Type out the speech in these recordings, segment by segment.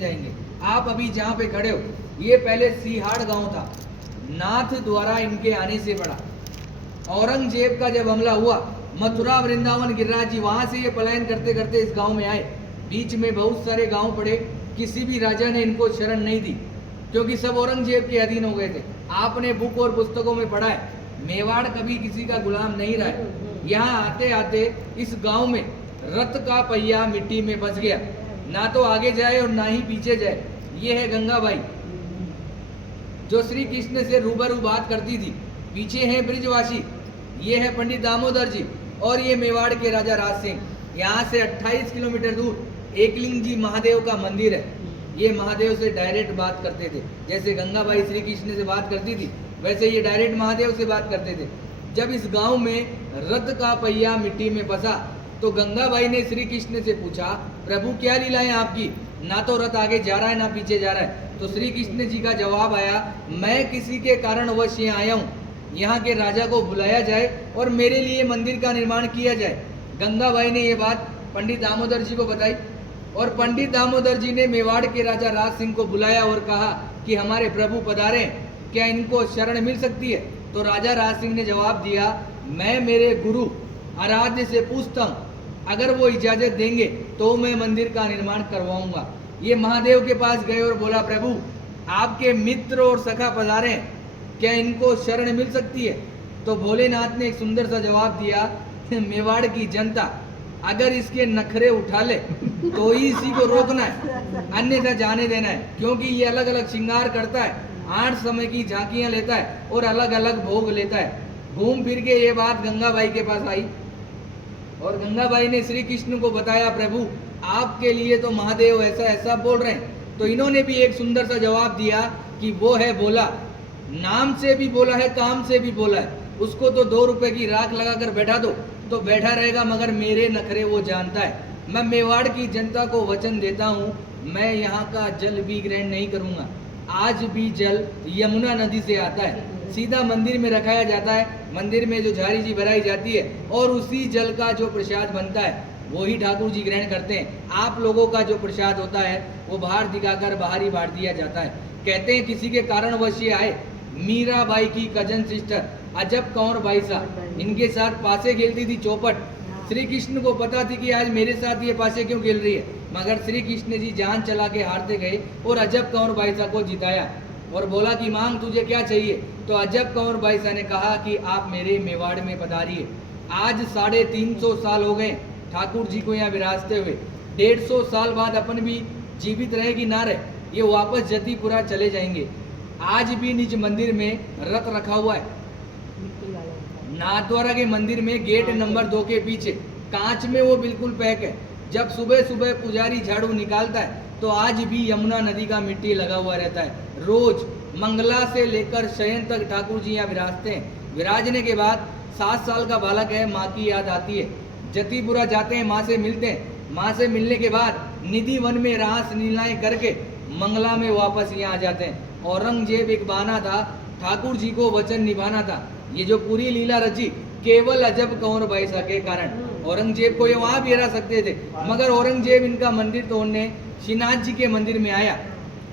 जाएंगे। आप अभी जहाँ पे खड़े हो, ये पहले सीहाड़ गांव था, नाथ द्वारा इनके आने से पड़ा। औरंगजेब का जब हमला हुआ, मथुरा वृंदावन गिरिराज जी वहां से ये पलायन करते करते इस गांव में आए। बीच में बहुत सारे गांव पड़े, किसी भी राजा ने इनको शरण नहीं दी, क्योंकि सब औरंगजेब के अधीन हो गए थे। आपने बुक और पुस्तकों में पढ़ा है, मेवाड़ कभी किसी का गुलाम नहीं रहा है। यहाँ आते आते इस गांव में रथ का पहिया मिट्टी में फंस गया, ना तो आगे जाए और ना ही पीछे जाए। ये है गंगाबाई, जो श्री कृष्ण से रूबरू बात करती थी। पीछे हैं ब्रिजवासी, ये है पंडित दामोदर जी, और ये मेवाड़ के राजा राज सिंह। यहाँ से 28 किलोमीटर दूर एकलिंग जी महादेव का मंदिर है। ये महादेव से डायरेक्ट बात करते थे, जैसे गंगाबाई श्री कृष्ण से बात करती थी, वैसे ये डायरेक्ट महादेव से बात करते थे। जब इस गांव में रथ का पहिया मिट्टी में फंसा, तो गंगाबाई ने श्री कृष्ण से पूछा, प्रभु क्या लीला है आपकी, ना तो रथ आगे जा रहा है ना पीछे जा रहा है। तो श्री कृष्ण जी का जवाब आया, मैं किसी के कारणवश यहाँ आया हूँ, यहाँ के राजा को बुलाया जाए और मेरे लिए मंदिर का निर्माण किया जाए। गंगाबाई ने ये बात पंडित दामोदर जी को बताई, और पंडित दामोदर जी ने मेवाड़ के राजा राज सिंह को बुलाया और कहा कि हमारे प्रभु पधारे, क्या इनको शरण मिल सकती है। तो राजा राज सिंह ने जवाब दिया, मैं मेरे गुरु आराध्य से पूछता हूँ, अगर वो इजाजत देंगे तो मैं मंदिर का निर्माण करवाऊंगा। ये महादेव के पास गए और बोला, प्रभु आपके मित्र और सखा पधारे, क्या इनको शरण मिल सकती है। तो भोलेनाथ ने एक सुंदर सा जवाब दिया, मेवाड़ की जनता अगर इसके नखरे उठा ले तो ही इसी को रोकना है, अन्यथा जाने देना है, क्योंकि ये अलग अलग श्रृंगार करता है, 8 समय की झांकियां लेता है और अलग अलग भोग लेता है। घूम फिर के ये बात गंगाबाई के पास आई, और गंगाबाई ने श्री कृष्ण को बताया, प्रभु आपके लिए तो महादेव ऐसा ऐसा बोल रहे हैं। तो इन्होंने भी एक सुंदर सा जवाब दिया कि वो है बोला, नाम से भी बोला है, काम से भी बोला है, उसको तो 2 रुपए की राख लगाकर बैठा दो तो बैठा रहेगा, मगर मेरे नखरे वो जानता है। मैं मेवाड़ की जनता को वचन देता हूँ, मैं यहाँ का जल भी ग्रहण नहीं करूँगा। आज भी जल यमुना नदी से आता है, सीधा मंदिर में रखाया जाता है, मंदिर में जो झारी जी भराई जाती है, और उसी जल का जो प्रसाद बनता है वही ठाकुर जी ग्रहण करते हैं। आप लोगों का जो प्रसाद होता है वो बाहर दिखाकर बाहर ही बांट दिया जाता है। कहते हैं किसी के कारणवश ये आए, मीराबाई की कजन सिस्टर अजब कंवर बाई साहब, इनके साथ पासे खेलती थी चौपट। श्री कृष्ण को पता थी कि आज मेरे साथ ये पासे क्यों खेल रही है, मगर श्री कृष्ण जी जान चला के हारते गए और अजब कंवर बाई साहब को जिताया और बोला कि मांग तुझे क्या चाहिए। तो अजब कंवर बाई साहब ने कहा कि आप मेरे मेवाड़ में पधारिए। आज 350 साल हो गए ठाकुर जी को यहाँ विराजते हुए, 150 साल बाद अपन भी जीवित रहे कि ना रहे, ये वापस जतीपुरा चले जाएंगे। आज भी निज मंदिर में रथ रखा हुआ है, नाथद्वारा के मंदिर में गेट नंबर 2 के पीछे कांच में वो बिल्कुल पैक है। जब सुबह सुबह पुजारी झाड़ू निकालता है तो आज भी यमुना नदी का मिट्टी लगा हुआ रहता है। रोज मंगला से लेकर शयन तक ठाकुर जी यहाँ विराजते हैं। विराजने के बाद 7 साल का बालक है, माँ की याद आती है, जतीपुरा जाते हैं, माँ से मिलते हैं। माँ से मिलने के बाद निधि वन में रास लीलाएं करके मंगला में वापस यहाँ आ जाते हैं। औरंगजेब एक बहाना था, ठाकुर जी को वचन निभाना था। ये जो पूरी लीला रची केवल अजब कंवर बाई साहब के कारण। औरंगजेब को ये वहां भी हरा सकते थे, मगर औरंगजेब इनका मंदिर तोड़ने श्रीनाथ जी के मंदिर में आया।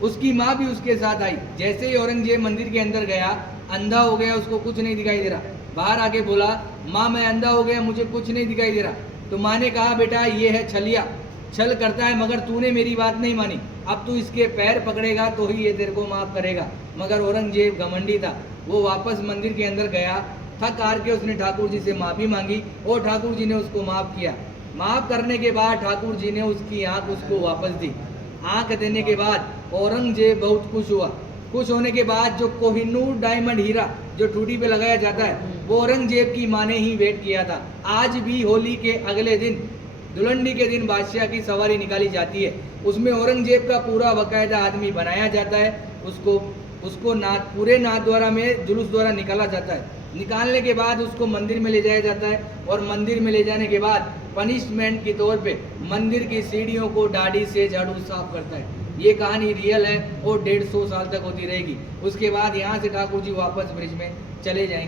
उसकी माँ भी उसके साथ आई। जैसे ही औरंगजेब मंदिर के अंदर गया, अंधा हो गया, उसको कुछ नहीं दिखाई दे रहा। बाहर आके बोला, माँ मैं अंधा हो गया, मुझे कुछ नहीं दिखाई दे रहा। तो माँ ने कहा, बेटा ये है छलिया, छल करता है, मगर तूने मेरी बात नहीं मानी, अब तू इसके पैर पकड़ेगा तो ही ये तेरे को माफ करेगा। मगर औरंगजेब घमंडी था, वो वापस मंदिर के अंदर गया, थक हार के उसने ठाकुर जी से माफ़ी मांगी और ठाकुर जी ने उसको माफ़ किया। माफ़ करने के बाद ठाकुर जी ने उसकी आंख उसको वापस दी। आंख देने के बाद औरंगजेब बहुत खुश हुआ। खुश होने के बाद जो कोहिनूर डायमंड हीरा जो ठूठी पे लगाया जाता है, वो औरंगजेब की माँ ने ही वेट किया था। आज भी होली के अगले दिन, दुलंडी के दिन बादशाह की सवारी निकाली जाती है। उसमें औरंगजेब का पूरा बाकायदा आदमी बनाया जाता है, उसको नाथ पूरे नाथद्वारा में जुलूस द्वारा निकाला जाता है। निकालने के बाद उसको मंदिर में ले जाया जाता है, और मंदिर में ले जाने के बाद पनिशमेंट के तौर पे मंदिर की सीढ़ियों को दाढ़ी से झाड़ू साफ करता है। ये कहानी रियल है और 150 साल तक होती रहेगी। उसके बाद यहाँ से ठाकुर जी वापस ब्रिज में चले जाएंगे।